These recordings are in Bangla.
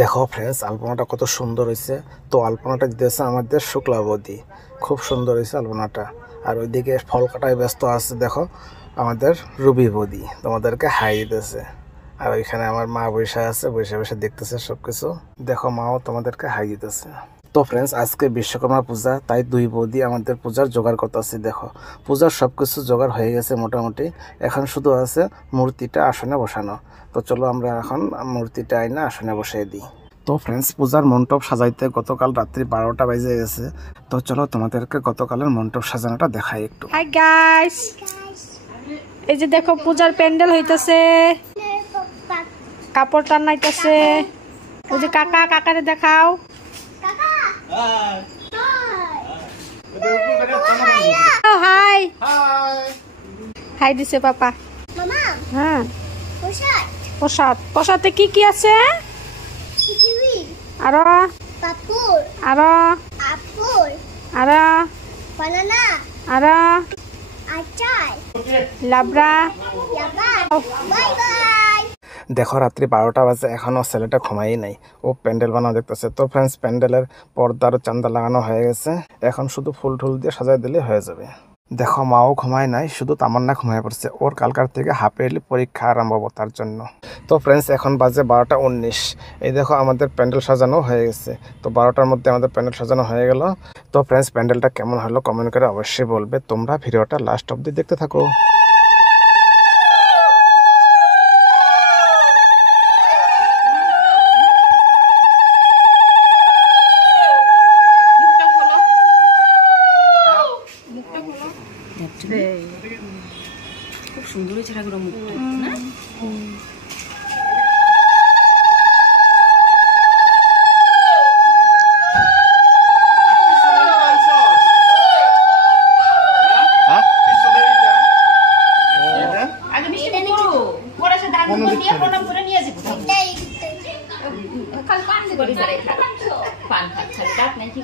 দেখো ফ্রেন্ডস, আলপনাটা কত সুন্দর হয়েছে। তো আলপনাটা দিতেছে আমাদের শুক্লাবতী। খুব সুন্দর হয়েছে আলপনাটা। আর ওইদিকে ফল কাটায় ব্যস্ত আছে দেখো আমাদের রুবি বৌদি, তোমাদেরকে হাই দিতেছে। আর ওইখানে আমার মা বসে আছে, বসে বসে দেখতেছে সবকিছু। দেখো মাও তোমাদেরকে হাই দিতেছে। তো ফ্রেন্ডস, আজকে বিশ্বকর্মা পূজা, তাই দুই বৌদি আমাদের পূজার জোগাড় করতেছি। দেখো পূজার সব কিছু জোগাড় হয়ে গেছে মোটামুটি। এখন শুধু আছে মূর্তিটা আসনে বসানো। তো চলো আমরা এখন মূর্তিটা আইনা আসনে বসিয়ে দিই। তো ফ্রেন্ডস, পূজার মণ্ডপ সাজাইতে গতকাল রাত্রি 12টা বেজে গেছে। তো চলো তোমাদেরকে গতকালের মণ্ডপ সাজানোটা দেখাই একটু। হাই গাইস, এই যে দেখো পূজার প্যান্ডেল হইতাছে, কাপড় টানাইতেছে। ওই যে কাকারে দেখাও। হাই হাই দিছে পাপা। হ্যাঁ, প্রসাদে কি কি আছে? আরো আরো আরো আরো লাবড়া। দেখো রাত্রি 12টা বাজে, এখনো ছেলেটা ঘুমাই নাই, ও প্যান্ডেল বানানো দেখতেছে। তো ফ্রেন্ডস, প্যান্ডেলের পর্দার চান্দা লাগানো হয়ে গেছে, এখন শুধু ফুল টুল দিয়ে সাজাই দিলে হয়ে যাবে। দেখো মাও ঘুমায় নাই, শুধু তামান্না ঘুমায় পড়ছে। ওর কালকার থেকে হাফ ইয়ারলি পরীক্ষা আরম্ভ হবো তার জন্য। তো ফ্রেন্ডস, এখন বাজে 12টা 19। এই দেখো আমাদের প্যান্ডেল সাজানো হয়ে গেছে। তো 12টার মধ্যে আমাদের প্যান্ডেল সাজানো হয়ে গেল। তো ফ্রেন্ডস, প্যান্ডেলটা কেমন হলো কমেন্ট করে অবশ্যই বলবে। তোমরা ভিডিওটা লাস্ট অবধি দেখতে থাকো। খুব সুন্দর হয়েছে ঠাকুরের মুখটা না? পান খাচ্ছে ডাক নাই কি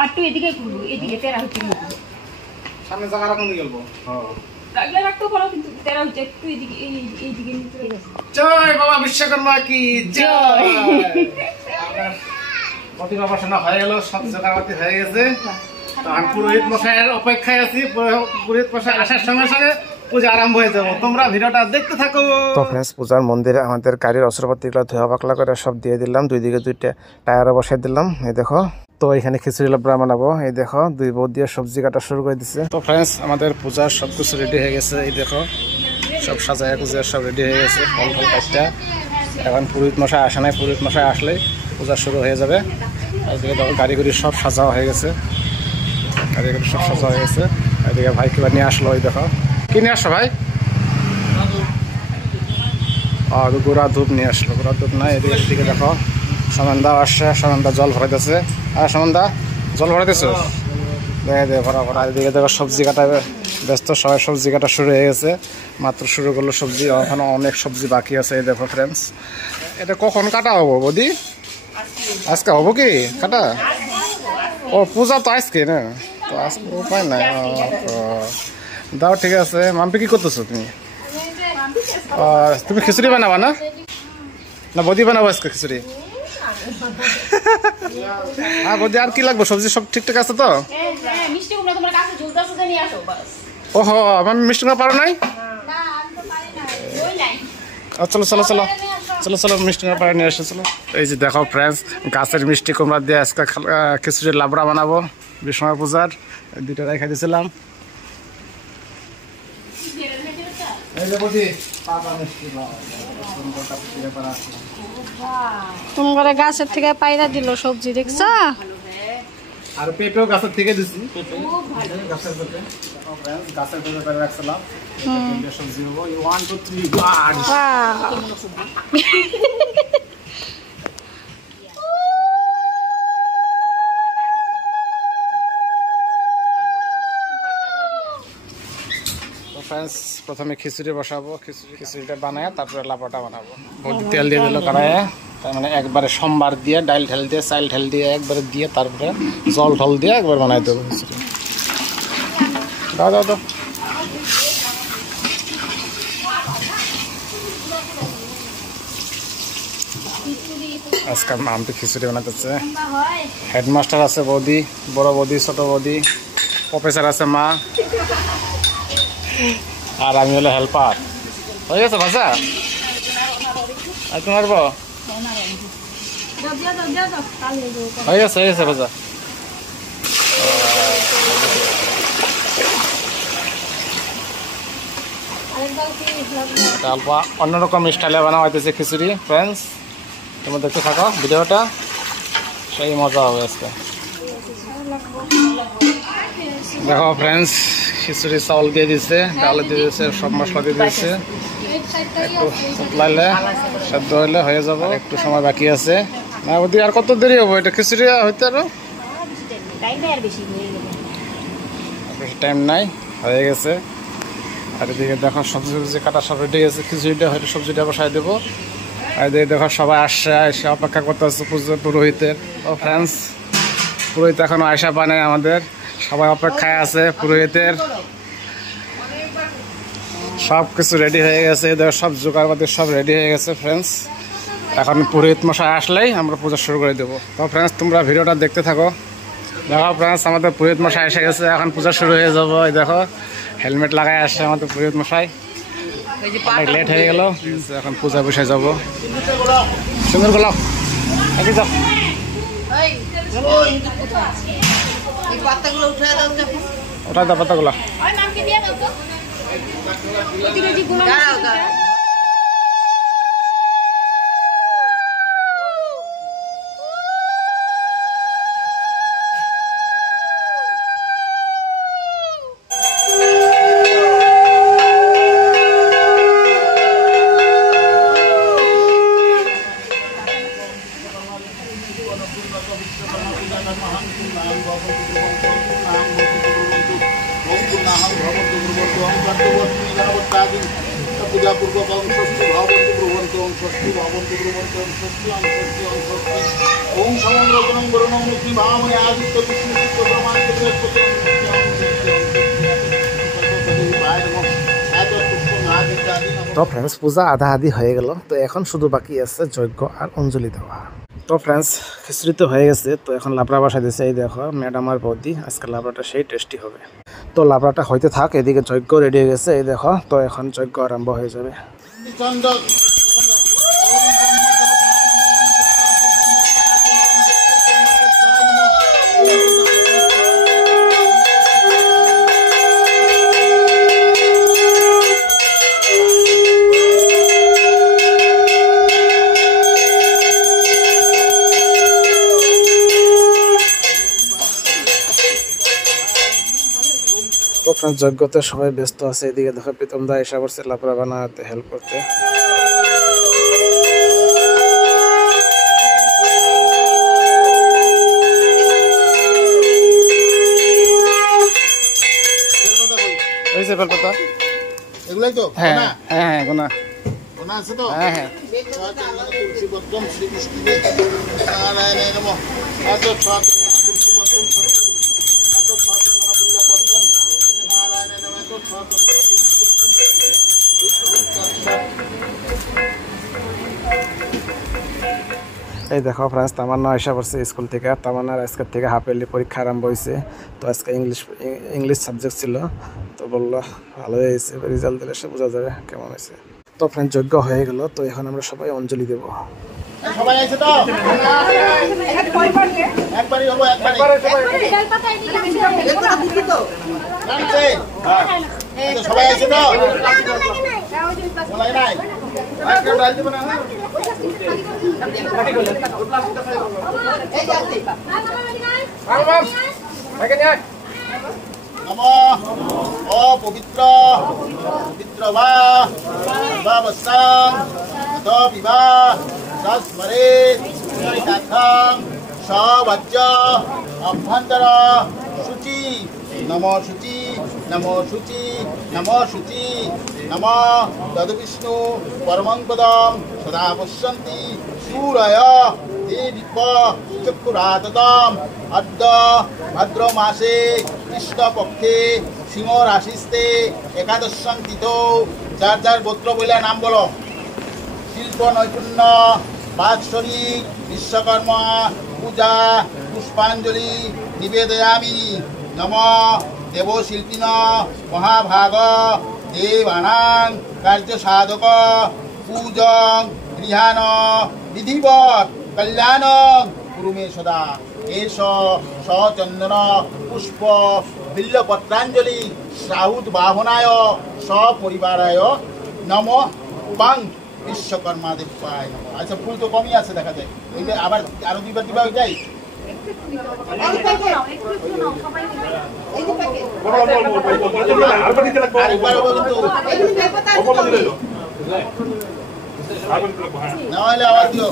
আর তুই এদিকে ঘুরবো, এদিকে তেরা হচ্ছে সামনে জায়গা রাখুন গেলবো। রাখলে রাখতেও পারো, কিন্তু তেরা হচ্ছে একটু এদিকে এইদিকে নিতে গেছে। জয় বাবা বিশ্বকর্মা কি জয়। প্রতিমা বসানো হয়ে গেল, সব জোগাড়পাতি হয়ে গেছে। তো আমি পুরোহিত মশাইয়ের অপেক্ষায় আছি। পুরোহিত মশাই আসার সঙ্গে সঙ্গে পূজা আরম্ভ হয়ে যাবো। তোমরা ভিডিওটা দেখতে থাকো। তো ফ্রেন্ডস, পূজার মন্দিরে আমাদের গাড়ির অস্ত্রপাতিগুলো ধোয়া পাকলা করে সব দিয়ে দিলাম। দুই দিকে দুইটা টায়ারও বসাই দিলাম। এই দেখো, তো এখানে খিচুড়ি লাবড়া বানাবো। এই দেখো দুই বউ দিয়ে সবজি কাটা শুরু করে দিচ্ছে। তো ফ্রেন্ডস, আমাদের পূজার সব কিছু রেডি হয়ে গেছে। এই দেখো সব সাজায় গুজায় সব রেডি হয়ে গেছে। ফল ফল কাজটা এখন পুরোহিত মশাই আসে নাই, পুরোহিত মশাই আসলেই পূজা শুরু হয়ে যাবে। এদিকে দেখো গাড়ি গুড়ি সব সাজাও হয়ে গেছে, গাড়ি গুড়ি সব সাজা হয়ে গেছে। এদিকে ভাই কিবা নিয়ে আসলো। ওই দেখো কি নিয়ে আসছো ভাই? গুড়া ধূপ নিয়ে আসলো। গুড়া ধূপ নাই। এদিকে দেখো সনন্দা আসছে, সনন্দা জল ভরাইতেছে। আর সনন্দা জল ভরাইতেছে, দেখে দে ভরা ভরা। এদিকে দেখো সবজি কাটা ব্যস্ত, সবাই সবজি কাটা শুরু হয়ে গেছে। মাত্র শুরু করলো সবজি, এখনো অনেক সবজি বাকি আছে। এই দেখো ফ্রেন্ডস, এটা কখন কাটা হবো বৌদি? আজকে হবো কি কাটা? ও পূজা তো আজকে না, তো আজকে উপায় নাই। দাও ঠিক আছে। মাম্পি কি করতেছো তুমি? তুমি খিচুড়ি বানাবা না? না বৌদি বানাবো আজকে খিচুড়ি? হ্যাঁ বৌদি, আর কি লাগবে? সবজি সব ঠিকঠাক আছে তো? ওহো, আমি মিষ্টি কুমড়া পারো নাই? চলো চলো চলো চলো চলো মিষ্টি কুমড়া পাড়া নিয়ে আসো চলো। এই যে দেখো ফ্রেন্ডস, গাছের মিষ্টি কুমড়া দিয়ে আজকে খিচুড়ি লাবড়া বানাবো বিশ্বকর্মা পূজার। দুইটা রেখে দিয়েছিলাম। তোমার গাছের থেকে পায়রা দিল সবজি, দেখছো? আর পেঁপেও গাছের থেকে দিছি খুব ভালো গাছের পেঁপে গাছের পেঁপে রাখছিলাম সবজি হবো 1 2 3 গাছ फ्रेंड्स प्रथमे खिचड़ी बसाबो खिचड़ीटा बनाया तारपरे लापाटा बानाबो बहुत तेल दिए दिल कड़ाइए तार माने एकबारे सोमवार दिए डाल ढेल दिए चाल ढेल दिए एकबारे दिए तारपरे जल ढल दिए एकबार बनाई देबो खिचड़ी दाओ दाओ दाओ আজকে আমটি খিচুড়ি বানাতেছে হেডমাস্টার আছে বৌদি বড় বৌদি ছোট বৌদি প্রফেসর আছে মা আর আমি হলো হেল্পার হয়ে গেছে ভাষা আর তোমার হয়ে গেছে ভাষা অন্যরকম স্টাইলে বানানো হইতেছে খিচুড়ি ফ্রেন্ডস তোমরা দেখতে থাকো ভিডিওটা সেই মজা হবে আজকে দেখো ফ্রেন্ডস খিচুড়ি চাউল দিয়ে দিচ্ছে ডাল দিয়ে দিচ্ছে সব মশলা দিয়ে দিচ্ছে একটু লাইলে সেদ্ধ হইলে হয়ে যাবো একটু সময় বাকি আছে না ওদি আর কত দেরি হবো এটা খিচুড়ি হইতে আরো বেশি টাইম নাই হয়ে গেছে আর এদিকে দেখো সবজি কাটা সব রেডি গেছে খিচুড়িটা হয়তো সবজিটা বসাই দেবো আর এদিকে দেখো সবাই আসছে এসে অপেক্ষা করতে হচ্ছে পুরোহিতের ও ফ্রেন্ডস পুরোহিত এখনো আয়সা পায় আমাদের সবাই অপেক্ষায় আছে পুরোহিতের সব কিছু রেডি হয়ে গেছে সব জোগাড়পাতি সব রেডি হয়ে গেছে ফ্রেন্ডস এখন পুরোহিত মশাই আসলেই আমরা পূজা শুরু করে দেবো তো ফ্রেন্ডস তোমরা ভিডিওটা দেখতে থাকো দেখো ফ্রেন্ডস আমাদের পুরোহিত মশাই এসে গেছে এখন পূজা শুরু হয়ে যাবো এই দেখো হেলমেট লাগাই আসছে আমাদের পুরোহিত মশাই অনেক লেট হয়ে গেল এখন পূজা বসে যাবো সুন্দর গুলো যাও ওঠাই দাও পাতাগুলো তো ফ্রেন্ডস পূজা আধা আধি হয়ে গেল তো এখন শুধু বাকি আছে যজ্ঞ আর অঞ্জলি দেওয়া তো ফ্রেন্ডস খিচুড়ি তো হয়ে গেছে তো এখন লাবড়া বসাই দিয়েছে এই দেখো ম্যাডাম আর বৌদি আজকে লাবড়াটা সেই টেস্টি হবে তো লাবড়াটা হইতে থাক এদিকে যজ্ঞ রেডি হয়ে গেছে এই দেখো তো এখন যজ্ঞ আরম্ভ হয়ে যাবে তো ফ্রেন্ডস যজ্ঞতে সবাই ব্যস্ত আছে এদিকে দেখো প্রীতম দা এসে পড়ছে লাবড়া বানাতে হেল্প করতে হয়েছে বেলপাতা এগুলাই তো হ্যাঁ হ্যাঁ হ্যাঁ গোনা গোনা আছে তো হ্যাঁ হ্যাঁ তুলসী পত্রম শ্রীকৃষ্ণ নারায়ণ নমঃ এত তুলসী পত্রম এত বিল্লা পত্রম নারায়ণ নমঃ এত এই দেখো ফ্রেন্ডস তামান্না আশা করছে স্কুল থেকে তামান্নার আজকের থেকে হাফ ইয়ারলি পরীক্ষা আরম্ভ হয়েছে তো আজকে ইংলিশ সাবজেক্ট ছিল তো বললো ভালো হয়েছে রেজাল্ট দিলে সে বোঝা যাবে কেমন হয়েছে তো ফ্রেন্ড যজ্ঞ হয়ে গেল তো এখন আমরা সবাই অঞ্জলি দেবো সবাই আছে তো একবারই হবো একবারই সবাই আছে তো বলাই নাই আজকে ডাল দিব না নমঃ অপবিত্র পবিত্র বা বাবসাং তপিবা তস্মরে তাখাং সবজ্জ অভ্যন্তর শুচি নমো শুচি নমো শুচি নমো শুচি নমো তদ্বিষ্ণু পরমং পদম সদা পশ্যন্তি সূরয় দেবীপ চক্ষুরাততম অদ্য ভাদ্র মাসে কৃষ্ণপক্ষে সিংহ রাশিস্তে একাদশং তিথৌ যার যার গোত্র বলে নাম বলো। শিল্প নৈপুণ্য বাৎসরিক বিশ্বকর্মা পূজা পুষ্পাঞ্জলি নিবেদয়ামি। নম দেবশিল্পিন মহাভাগ দেবানাং কার্যসাধক পূজং গৃহাণ বিধিবৎ কল্যাণ কুরু মে সদা। এষ সচন্দন পুষ্প বিল্লপত্রাঞ্জলি সাহুদ বাহনায় সপরিবারায় নম পাং বিশ্বকর্মা দেবায় নমঃ। আচ্ছা ফুল তো কমই আছে দেখা যায়, ওইটা আবার আরো দুইবার দিবা যাই। আরেকবার হবে কিন্তু না হলে আবার দিও।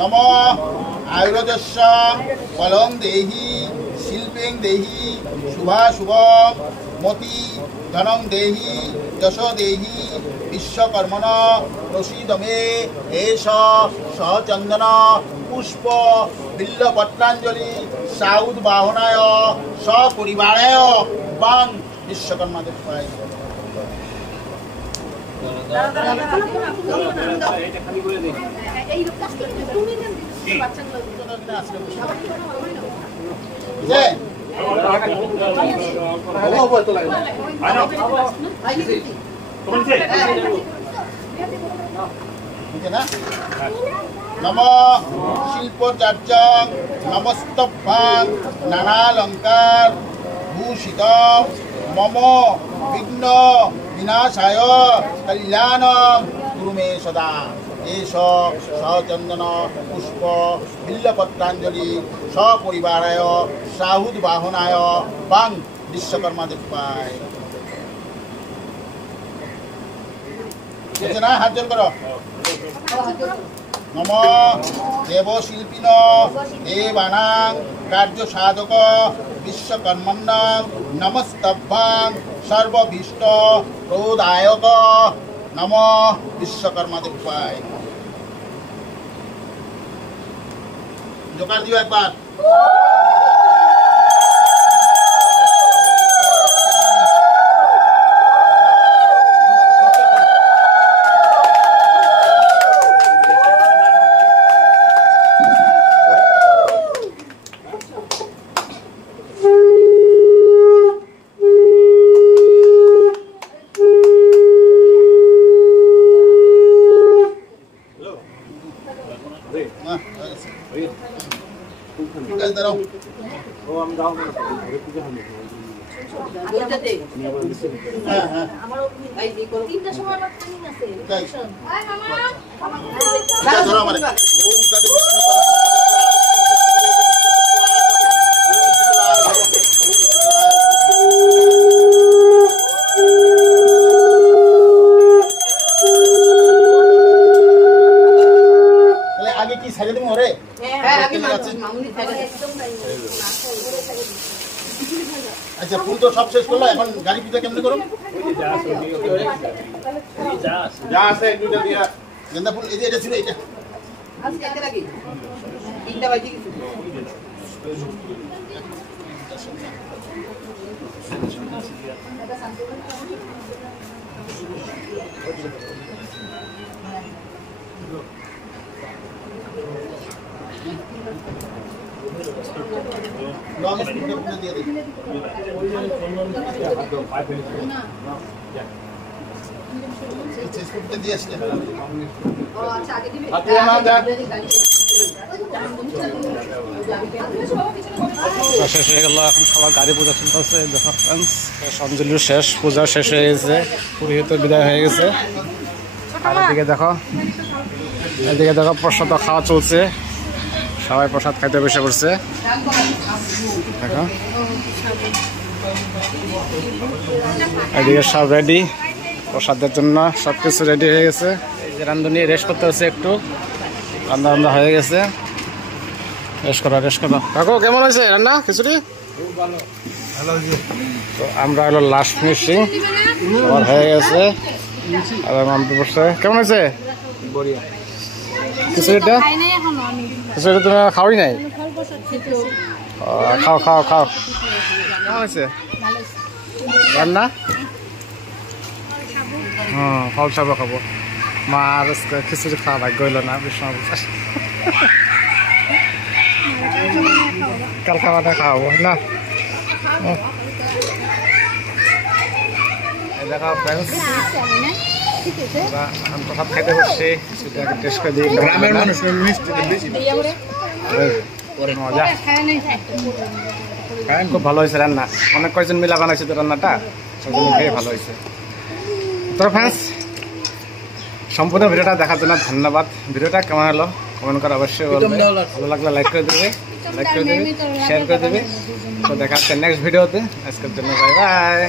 নম আয়ুরজস্য বলং দেহি শিল্পেং দেহি শুভাশুভ মতি ধনং দেহি যশ দেহি বিশ্বকর্মণ প্রসীদ মে। এষ সচন্দন পুষ্প বিল্লপত্রাঞ্জলি সাউদ বাহনায় সপরিবারায় বাং বিশ্বকর্মা দেবায়। নম শিল্পচার্য নমস্তভাং নানালঙ্কার ভূষিত মম বিঘ্ন বিনাশায় কল্যাণ কুরু মে সদা। এষ সচন্দন পুষ্প বিল্লপত্রাঞ্জলি সপরিবারায় সাহুদ বাহনায় বাং বিশ্বকর্মা দেবায়। না হাত জোর করো। নম দেবশিল্পিন দেবানাং কার্যসাধক বিশ্বকর্মণ্যং নমস্তভ্যাং সর্বভীষ্ট প্রদায়ক নম বিশ্বকর্মা দেবায়। জোকার দিও একবার। আগে কি ছেড়ে দেবো রে? আচ্ছা ফুল তো সব শেষ করলো, এখন গাড়ি পূজা কেমনি করো? যা আছে দুইটা দিয়া গেন্দা ফুল এই যে এটা ছিল এটা আজকে এত লাগি তিনটা বাজে কিছু লং স্পিড করে দিয়ে দিই। শেষ করতে দিয়ে আসছে আপনি না দেখ শেষ হয়ে গেল, এখন সবার গাড়ি পূজা চলতেছে। দেখো ফ্রেন্ডস, সঞ্জলির শেষ পূজা শেষ হয়ে গেছে, পুরোহিত বিদায় হয়ে গেছে। আর এদিকে দেখো প্রসাদ খাওয়া চলছে, সবাই প্রসাদ খাইতে বসে পড়ছে। দেখো এদিকে সব রেডি প্রসাদের জন্য, সব কিছু রেডি হয়ে গেছে। এই যে রান্ধনি রেস্ট করতে হচ্ছে, একটু রান্না হয়ে গেছে। রেস্ট করো কাকু, কেমন হয়েছে রান্না খিচুড়ি? তো আমরা হলো লাস্ট ফিনিশিং হয়ে গেছে। আর নামতে বসছে, কেমন হয়েছে খিচুড়িটা? খিচুড়িটা তুমি খাওয়াই নাই? খাও কেমন হয়েছে রান্না? ফল সাবো খাবো। মা আর খিচুড়ি খাওয়া ভাগ্য হইল না, বিষ্ণু কাল খাওয়াটা খাওয়াবো না। দেখো ফ্রেন্ডস, প্রসাদ খাইতে বসছি, সেটা টেস্ট করে দিই। গ্রামের মানুষ মিষ্টি বেশি মজা, খুব ভালো হয়েছে রান্না। অনেক কয়েকজন মিলা বানাইছে তো রান্নাটা, সেজন্য খেয়ে ভালো হয়েছে। তো ফ্রেন্ডস, সম্পূর্ণ ভিডিওটা দেখার জন্য ধন্যবাদ। ভিডিওটা কেমন হলো কমেন্ট করে অবশ্যই বলবে। ভালো লাগলে লাইক করে দেবে, শেয়ার করে দেবে। তো দেখা হচ্ছে নেক্সট ভিডিওতে। আজকের জন্য বাই বাই।